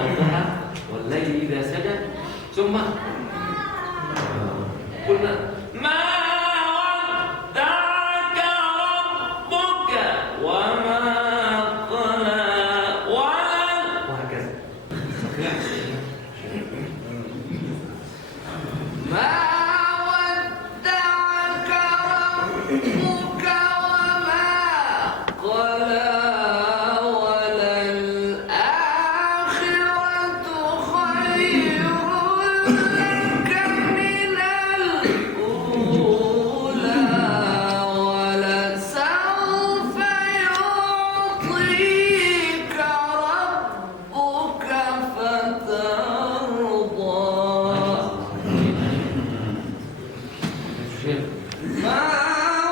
والضحى والليل إذا سجى ثم قلنا ما ودعك ربك وما قلى وهكذا. ما ودعك ربك وما قلى وللآخرة خير لك من الأولى ولسوف يعطيك ربك فترضى. ما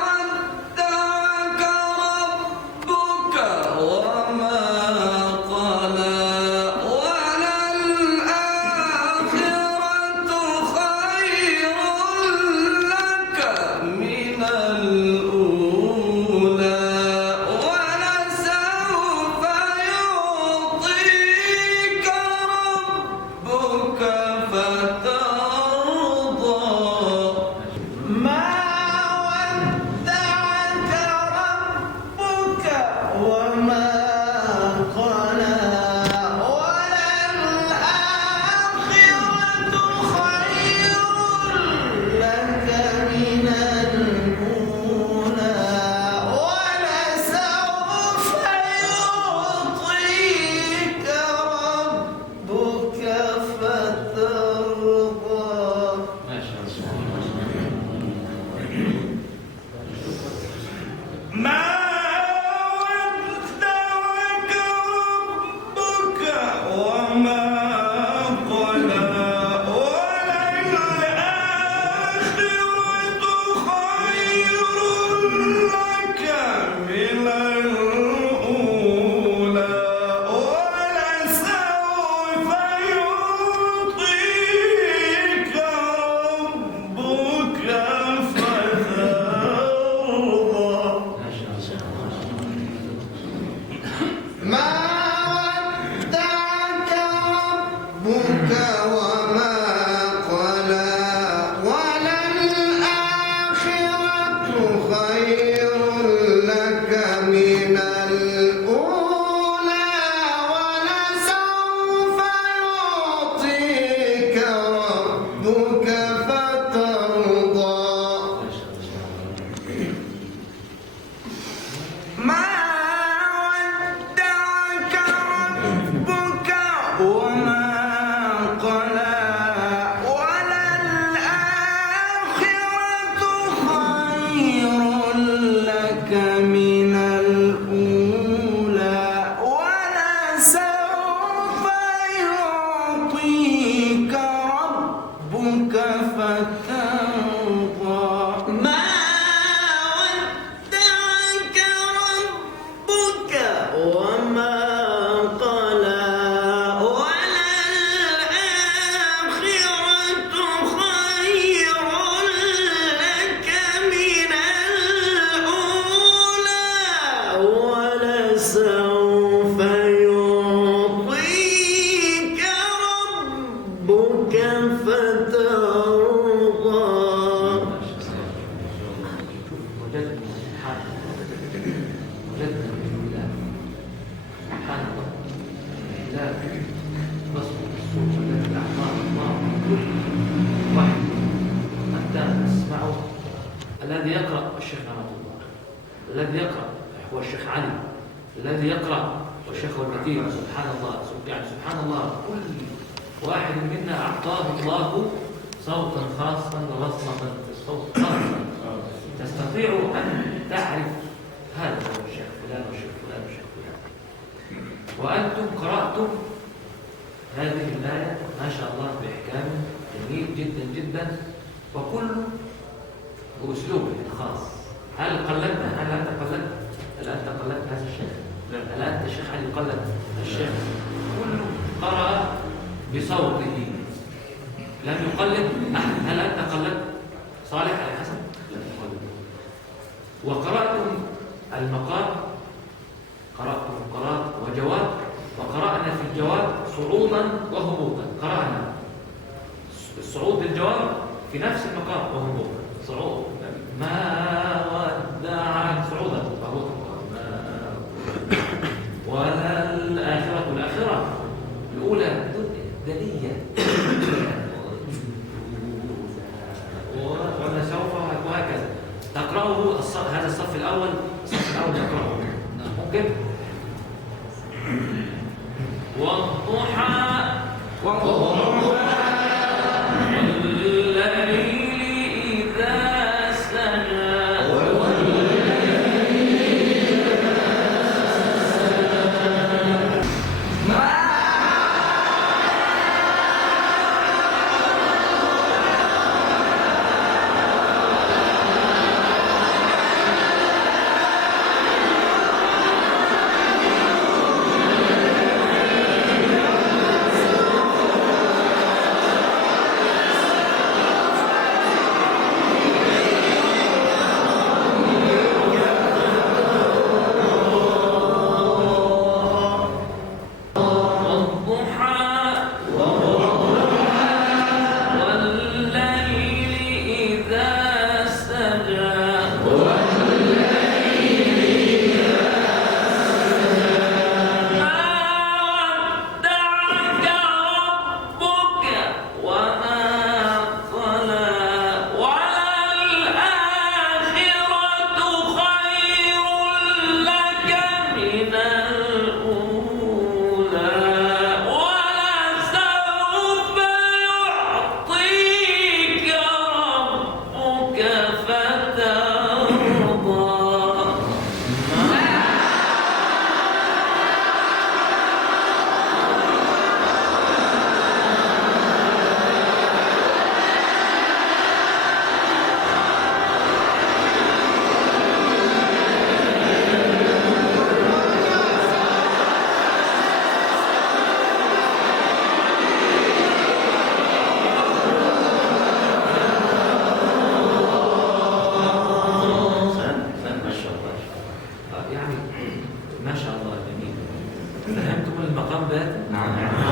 ودعك ربك وما قلى وللآخرة خير لك من الأولى ولسوف يعطيك ربك فترضى. ما ودعك ربك وما قلى وللآخرة خير لك من الأولى ولسوف يعطيك ربك فترضى. ما شاء الله. ما ودعك ربك وما قلى وللآخرة خير لك من الأولى ولسوف يعطيك ربك فترضى. ما ودعك ربك وما قلى وللآخرة خير لك من الأولى ولسوف يعطيك ربك فترضى. ما ودعك ربك وما قلى وللآخرة خير لك من الأولى ولسوف يعطيك ربك فترضى. ما ودعك ربك وما قلى وللآخرة خير لك من الأولى ولسوف يعطيك ربك فترضى. وجدنا سبحان وجدنا بالله سبحان الله لا نصب الصوت الذي أعطاه الله كل واحد حتى نسمعه. الذي يقرأ الشيخ رحمه الله، الذي يقرأ هو الشيخ علي، الذي يقرأ هو الشيخ المتين. سبحان الله يعني سبحان الله كل واحد منا أعطاه الله صوتا خاصا ورصمة الصوت خاصا تستطيع أن تعرف هذا هو الشيخ فلان والشيخ فلان والشيخ فلان. وأنتم قرأتم هذه الآية ما شاء الله بإحكام جميل جدا جدا وكل بأسلوبه الخاص. هل قلدنا؟ هل أنت قلدت؟ هل أنت قلدت هذا الشيخ؟ هل أنت الشيخ علي قلد الشيخ؟ كل قرأ بصوته لم يقلد أحد. هل أنت قلدت صالح علي حسن؟ لم يقلد. وقرأتم المقام، قرأتم قراءة وجواب وقرأنا في الجواب صعودا وهبوطا. قرأنا الصعود للجواب في نفس المقام وهبوطا. صعود ما ودعك صعودا وهبوطا. ولا الآخرة الأولى دنية ولا سوف وهكذا. تقرأه هذا الصف الأول يقرأه ممكن. والضحى والليل إذا سجى ما شاء الله جميل. فهمتم المقام ده؟ نعم.